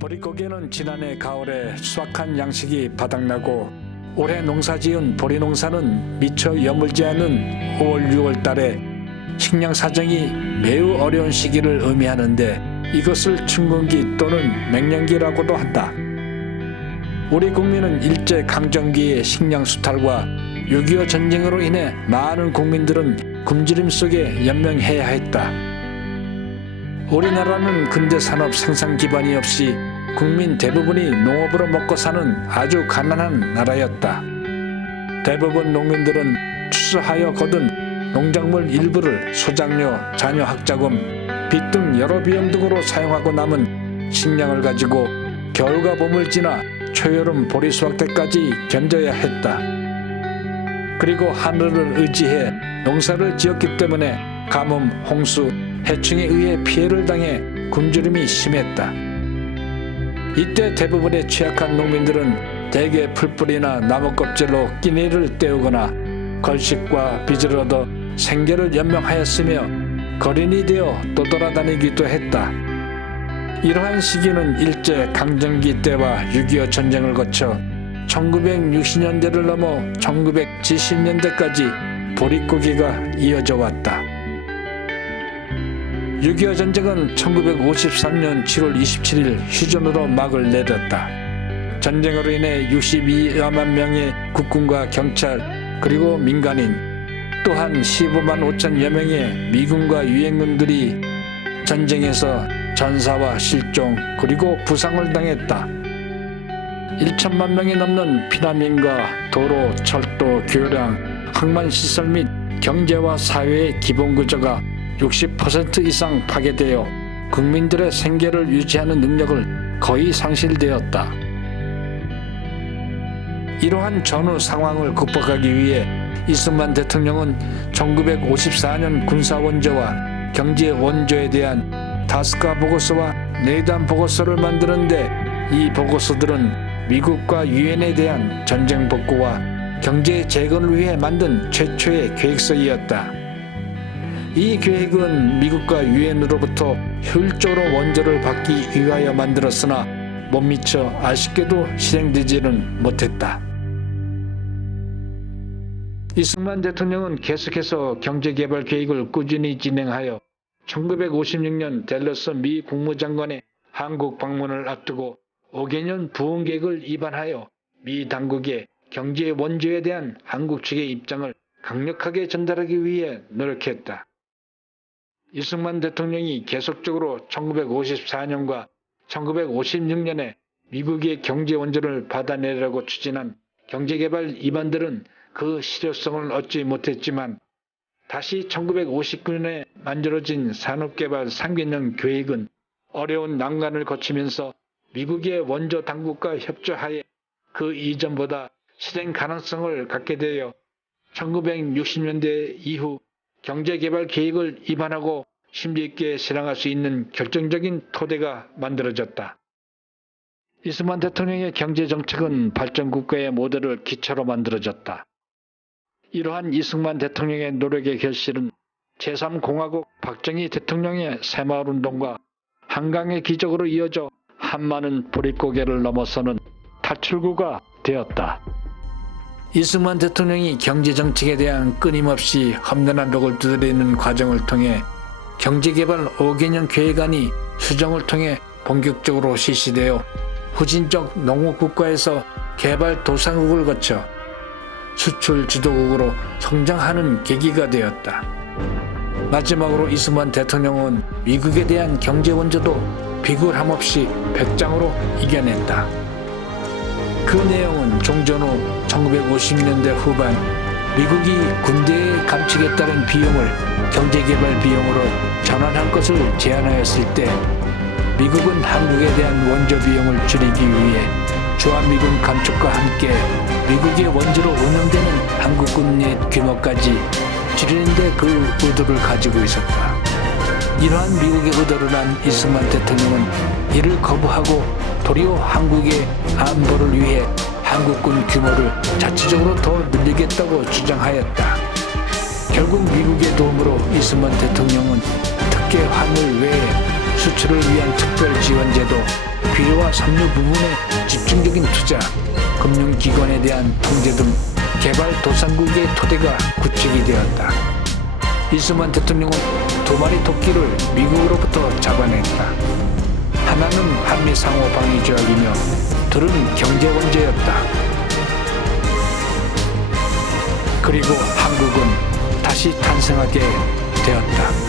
보릿고개는 지난해 가을에 수확한 양식이 바닥나고 올해 농사지은 보리농사는 미처 여물지 않은 5월, 6월 달에 식량 사정이 매우 어려운 시기를 의미하는데 이것을 춘근기 또는 맹년기라고도 한다. 우리 국민은 일제강점기의 식량 수탈과 6.25 전쟁으로 인해 많은 국민들은 굶주림 속에 연명해야 했다. 우리나라는 근대산업 생산 기반이 없이 국민 대부분이 농업으로 먹고 사는 아주 가난한 나라였다. 대부분 농민들은 추수하여 거둔 농작물 일부를 소장료, 자녀 학자금, 빚 등 여러 비용 등으로 사용하고 남은 식량을 가지고 겨울과 봄을 지나 초여름 보리 수확 때까지 견뎌야 했다. 그리고 하늘을 의지해 농사를 지었기 때문에 가뭄, 홍수, 해충에 의해 피해를 당해 굶주림이 심했다. 이때 대부분의 취약한 농민들은 대개 풀뿌리나 나무 껍질로 끼니를 때우거나 걸식과 빚을 얻어 생계를 연명하였으며 거린이 되어 떠돌아다니기도 했다. 이러한 시기는 일제 강점기 때와 6.25 전쟁을 거쳐 1960년대를 넘어 1970년대까지 보릿고개가 이어져 왔다. 6.25 전쟁은 1953년 7월 27일 휴전으로 막을 내렸다. 전쟁으로 인해 62여만 명의 국군과 경찰 그리고 민간인 또한 15만 5천여 명의 미군과 유엔군들이 전쟁에서 전사와 실종 그리고 부상을 당했다. 1천만 명이 넘는 피난민과 도로, 철도, 교량, 항만시설 및 경제와 사회의 기본구조가 60% 이상 파괴되어 국민들의 생계를 유지하는 능력을 거의 상실되었다. 이러한 전후 상황을 극복하기 위해 이승만 대통령은 1954년 군사원조와 경제원조에 대한 다스카 보고서와 내단 보고서를 만드는데 이 보고서들은 미국과 유엔에 대한 전쟁 복구와 경제 재건을 위해 만든 최초의 계획서이었다. 이 계획은 미국과 유엔으로부터 효율적으로 원조를 받기 위하여 만들었으나 못 미쳐 아쉽게도 실행되지는 못했다. 이승만 대통령은 계속해서 경제개발 계획을 꾸준히 진행하여 1956년 댈러스 미 국무장관의 한국 방문을 앞두고 5개년 부흥계획을 입안하여 미 당국에 경제 원조에 대한 한국 측의 입장을 강력하게 전달하기 위해 노력했다. 이승만 대통령이 계속적으로 1954년과 1956년에 미국의 경제 원조를 받아내려고 추진한 경제개발 입안들은 그 실효성을 얻지 못했지만 다시 1959년에 만들어진 산업개발 3개년 계획은 어려운 난관을 거치면서 미국의 원조 당국과 협조하에 그 이전보다 실행 가능성을 갖게 되어 1960년대 이후 경제개발 계획을 입안하고 심리있게 실행할 수 있는 결정적인 토대가 만들어졌다. 이승만 대통령의 경제정책은 발전국가의 모델을 기초로 만들어졌다. 이러한 이승만 대통령의 노력의 결실은 제3공화국 박정희 대통령의 새마을운동과 한강의 기적으로 이어져 한많은 보릿고개를 넘어서는 탈출구가 되었다. 이승만 대통령이 경제정책에 대한 끊임없이 험난한 벽을 두드리는 과정을 통해 경제개발 5개년 계획안이 수정을 통해 본격적으로 실시되어 후진적 농업국가에서 개발도상국을 거쳐 수출 주도국으로 성장하는 계기가 되었다. 마지막으로 이승만 대통령은 미국에 대한 경제 원조도 비굴함 없이 100장으로 이겨냈다. 그 내용은 종전 후 1950년대 후반 미국이 군대의 감축에 따른 비용을 경제개발 비용으로 전환할 것을 제안하였을 때 미국은 한국에 대한 원조 비용을 줄이기 위해 주한미군 감축과 함께 미국의 원조로 운영되는 한국군의 규모까지 줄이는 데 그 의도를 가지고 있었다. 이러한 미국의 의도를 안 이승만 대통령은 이를 거부하고 도리어 한국의 안보를 위해 한국군 규모를 자체적으로 더 늘리겠다고 주장하였다. 결국 미국의 도움으로 이승만 대통령은 특혜 화물 외에 수출을 위한 특별 지원제도, 비료와 섬유 부분의 집중적인 투자, 금융기관에 대한 통제 등 개발도상국의 토대가 구축이 되었다. 이수만 대통령은 두 마리 토끼를 미국으로부터 잡아냈다. 하나는 한미 상호 방위 조약이며 둘은 경제 원조였다. 그리고 한국은 다시 탄생하게 되었다.